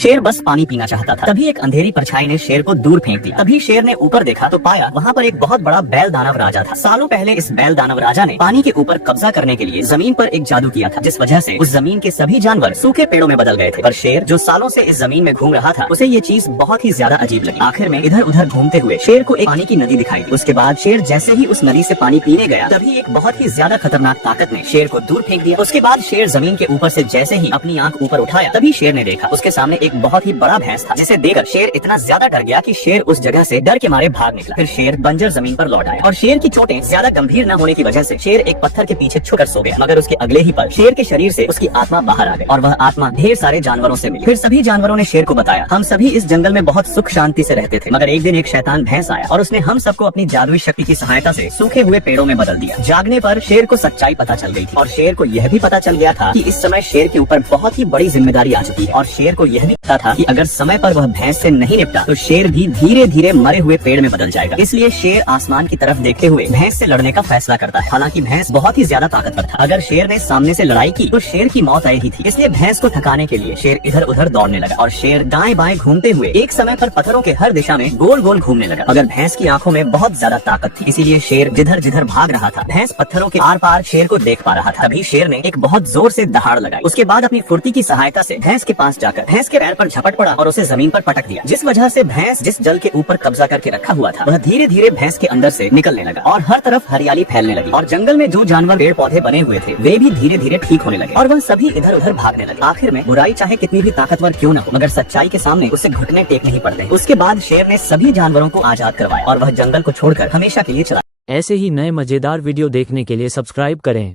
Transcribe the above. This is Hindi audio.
शेर बस पानी पीना चाहता था। तभी एक अंधेरी परछाई ने शेर को दूर फेंक दिया। तभी शेर ने ऊपर देखा तो पाया वहाँ पर एक बहुत बड़ा बैल दानव राजा था। सालों पहले इस बैल दानव राजा ने पानी के ऊपर कब्जा करने के लिए जमीन पर एक जादू किया था, जिस वजह से उस जमीन के सभी जानवर सूखे पेड़ों में बदल गए थे। पर शेर जो सालों से इस जमीन में घूम रहा था, उसे ये चीज बहुत ही ज्यादा अजीब लगी। आखिर में इधर उधर घूमते हुए शेर को एक पानी की नदी दिखाई दी। उसके बाद शेर जैसे ही उस नदी से पानी पीने गया, तभी एक बहुत ही ज्यादा खतरनाक ताकत ने शेर को दूर फेंक दिया। उसके बाद शेर जमीन के ऊपर से जैसे ही अपनी आंख ऊपर उठाया, तभी शेर ने देखा उसके सामने एक बहुत ही बड़ा भैंस था, जिसे देखकर शेर इतना ज्यादा डर गया कि शेर उस जगह से डर के मारे भाग निकला। फिर शेर बंजर जमीन पर लौट आया और शेर की चोटें ज्यादा गंभीर न होने की वजह से शेर एक पत्थर के पीछे छुपकर सो गया। मगर उसके अगले ही पल शेर के शरीर से उसकी आत्मा बाहर आ गई और वह आत्मा ढेर सारे जानवरों से मिली। फिर सभी जानवरों ने शेर को बताया, हम सभी इस जंगल में बहुत सुख शांति से रहते थे, मगर एक दिन एक शैतान भैंस आया और उसने हम सबको अपनी जादुई शक्ति की सहायता से सूखे हुए पेड़ों में बदल दिया। जागने पर शेर को सच्चाई पता चल गई थी और शेर को यह भी पता चल गया था कि इस समय शेर के ऊपर बहुत ही बड़ी जिम्मेदारी आ चुकी है। और शेर को यह भी पता था कि अगर समय पर वह भैंस से नहीं निपटा तो शेर भी धीरे धीरे मरे हुए पेड़ में बदल जाएगा। इसलिए शेर आसमान की तरफ देखते हुए भैंस से लड़ने का फैसला करता है। हालांकि भैंस बहुत ही ज्यादा ताकतवर था, अगर शेर ने सामने से लड़ाई की तो शेर की मौत आई ही थी। इसलिए भैंस को थकाने के लिए शेर इधर उधर दौड़ने लगा और शेर दाएं बाएं घूमते हुए एक समय पर पत्थरों के हर दिशा में गोल गोल घूमने लगा। मगर भैंस की आंखों में बहुत ज्यादा ताकत थी, इसीलिए शेर जिधर जिधर भाग रहा था, भैंस पत्थरों के आर पार शेर को देख पा रहा था। तभी शेर ने एक बहुत जोर से दहाड़ लगाई। उसके बाद अपनी फुर्ती की सहायता से भैंस के पास जाकर भैंस के पैर पर झपट पड़ा और उसे जमीन पर पटक दिया, जिस वजह से भैंस जिस जल के ऊपर कब्जा करके रखा हुआ था, वह धीरे धीरे भैंस के अंदर से निकलने लगा और हर तरफ हरियाली फैलने लगी। और जंगल में जो जानवर पेड़ पौधे बने हुए थे, वे भी धीरे धीरे ठीक होने लगे और वह सभी इधर उधर भागने लगे। आखिर में बुराई चाहे कितनी भी ताकतवर क्यों न हो, मगर सच्चाई के सामने उसे घुटने टेकने ही पड़ते हैं। उसके बाद शेर ने सभी जानवरों को आजाद करवाया और वह जंगल को छोड़कर हमेशा के लिए चला। ऐसे ही नए मजेदार वीडियो देखने के लिए सब्सक्राइब करें।